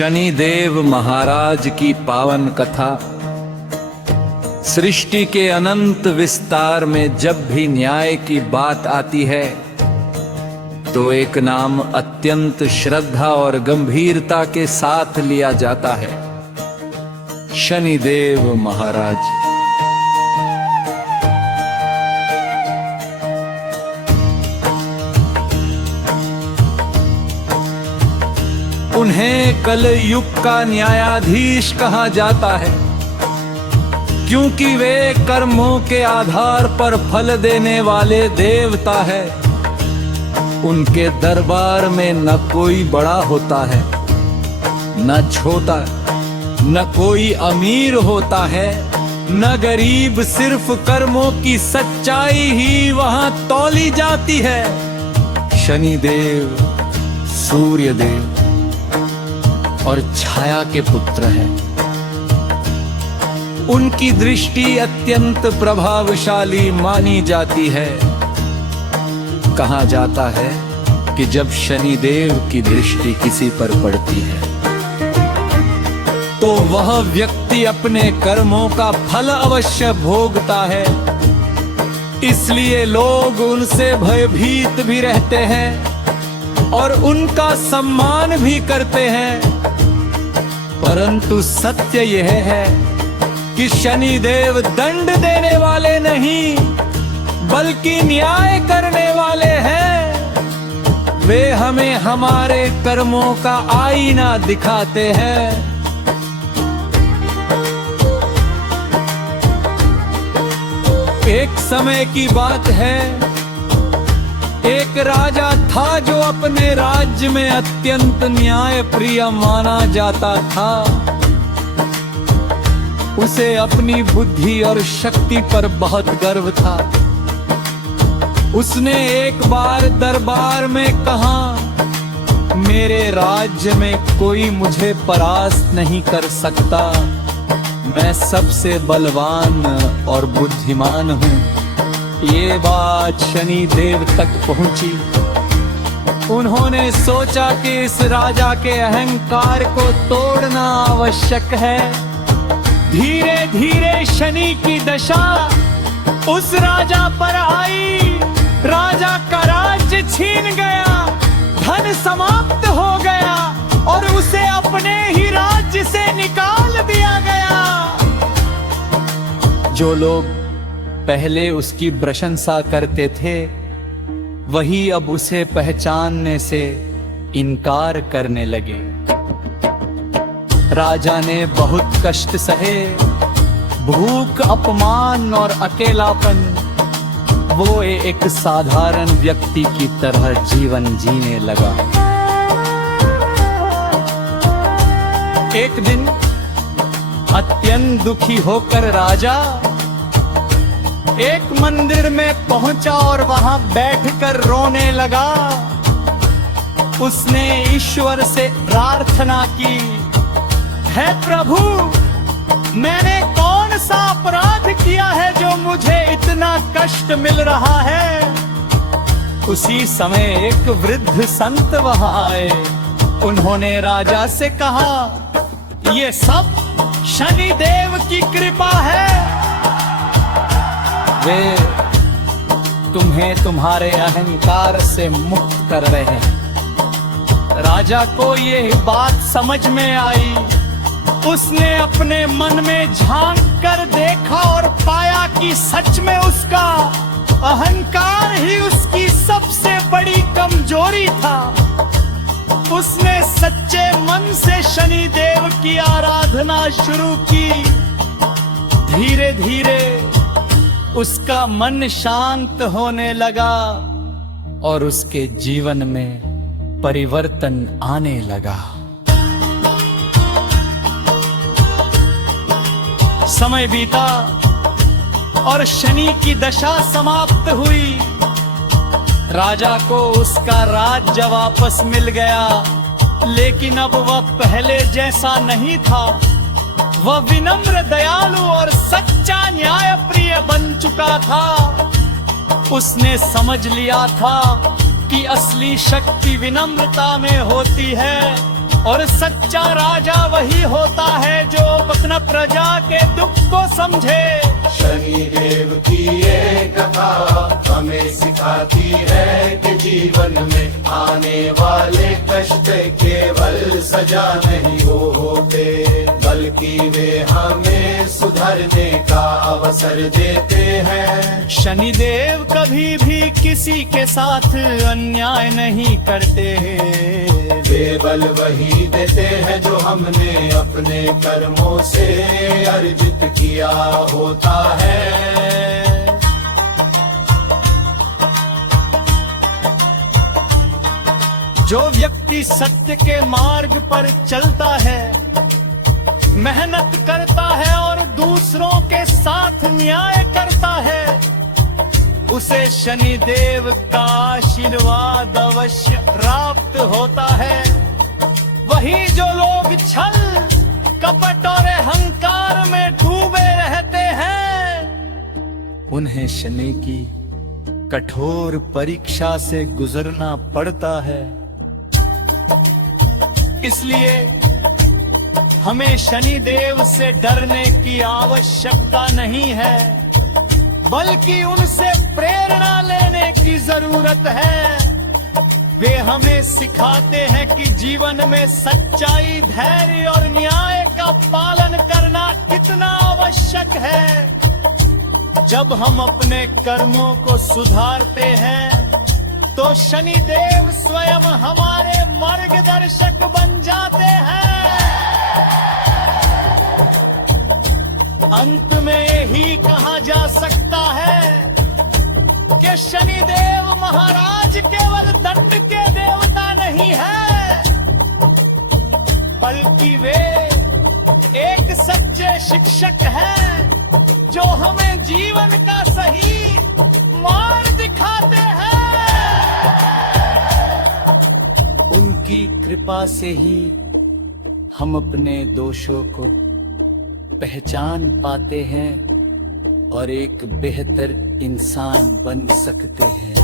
शनिदेव महाराज की पावन कथा। सृष्टि के अनंत विस्तार में जब भी न्याय की बात आती है तो एक नाम अत्यंत श्रद्धा और गंभीरता के साथ लिया जाता है, शनिदेव महाराज। उन्हें कल युग का न्यायाधीश कहा जाता है क्योंकि वे कर्मों के आधार पर फल देने वाले देवता है। उनके दरबार में न कोई बड़ा होता है न छोटा, न कोई अमीर होता है न गरीब, सिर्फ कर्मों की सच्चाई ही वहां तौली जाती है। शनिदेव सूर्यदेव और छाया के पुत्र हैं। उनकी दृष्टि अत्यंत प्रभावशाली मानी जाती है। कहा जाता है कि जब शनिदेव की दृष्टि किसी पर पड़ती है तो वह व्यक्ति अपने कर्मों का फल अवश्य भोगता है। इसलिए लोग उनसे भयभीत भी रहते हैं और उनका सम्मान भी करते हैं। परंतु सत्य यह है कि शनिदेव दंड देने वाले नहीं बल्कि न्याय करने वाले हैं। वे हमें हमारे कर्मों का आईना दिखाते हैं। एक समय की बात है, एक राजा था जो अपने राज्य में अत्यंत न्यायप्रिय माना जाता था। उसे अपनी बुद्धि और शक्ति पर बहुत गर्व था। उसने एक बार दरबार में कहा, मेरे राज्य में कोई मुझे परास्त नहीं कर सकता। मैं सबसे बलवान और बुद्धिमान हूँ। ये बात शनिदेव तक पहुंची। उन्होंने सोचा कि इस राजा के अहंकार को तोड़ना आवश्यक है। धीरे धीरे शनि की दशा उस राजा पर आई। राजा का राज्य छीन गया, धन समाप्त हो गया और उसे अपने ही राज्य से निकाल दिया गया। जो लोग पहले उसकी प्रशंसा करते थे वही अब उसे पहचानने से इनकार करने लगे। राजा ने बहुत कष्ट सहे, भूख, अपमान और अकेलापन। वो एक साधारण व्यक्ति की तरह जीवन जीने लगा। एक दिन अत्यंत दुखी होकर राजा एक मंदिर में पहुंचा और वहां बैठकर रोने लगा। उसने ईश्वर से प्रार्थना की, हे प्रभु, मैंने कौन सा अपराध किया है जो मुझे इतना कष्ट मिल रहा है। उसी समय एक वृद्ध संत वहां आए। उन्होंने राजा से कहा, ये सब शनिदेव की कृपा है। वे तुम्हें तुम्हारे अहंकार से मुक्त कर रहे हैं। राजा को ये बात समझ में आई। उसने अपने मन में झांक कर देखा और पाया कि सच में उसका अहंकार ही उसकी सबसे बड़ी कमजोरी था। उसने सच्चे मन से शनिदेव की आराधना शुरू की। धीरे धीरे उसका मन शांत होने लगा और उसके जीवन में परिवर्तन आने लगा। समय बीता और शनि की दशा समाप्त हुई। राजा को उसका राज्य वापस मिल गया, लेकिन अब वह पहले जैसा नहीं था। वह विनम्र, दयालु और सच्चा न्यायप्रिय बन चुका था। उसने समझ लिया था कि असली शक्ति विनम्रता में होती है। और सच्चा राजा वही होता है जो अपना प्रजा के दुख को समझे। शनिदेव की ये कथा हमें सिखाती है कि जीवन में आने वाले कष्ट केवल सजा नहीं होते, बल्कि वे हमें सुधरने का अवसर देते हैं। शनिदेव कभी भी किसी के साथ अन्याय नहीं करते। वे बल वही देते हैं जो हमने अपने कर्मों से अर्जित किया होता है। जो व्यक्ति सत्य के मार्ग पर चलता है, मेहनत करता है और दूसरों के साथ न्याय करता है, उसे शनिदेव का आशीर्वाद अवश्य प्राप्त होता है। वही जो लोग छल कपट और अहंकार में डूबे रहते हैं, उन्हें शनि की कठोर परीक्षा से गुजरना पड़ता है। इसलिए हमें शनिदेव से डरने की आवश्यकता नहीं है, बल्कि उनसे प्रेरणा लेने की जरूरत है। वे हमें सिखाते हैं कि जीवन में सच्चाई, धैर्य और न्याय का पालन करना कितना आवश्यक है। जब हम अपने कर्मों को सुधारते हैं, तो शनिदेव स्वयं हमारे मार्गदर्शक बन जाते हैं। अंत में यही कहा जा सकता है कि शनिदेव महाराज केवल दंड के देवता नहीं है, बल्कि वे एक सच्चे शिक्षक हैं जो हमें जीवन का सही मार्ग दिखाते हैं। उनकी कृपा से ही हम अपने दोषों को पहचान पाते हैं और एक बेहतर इंसान बन सकते हैं।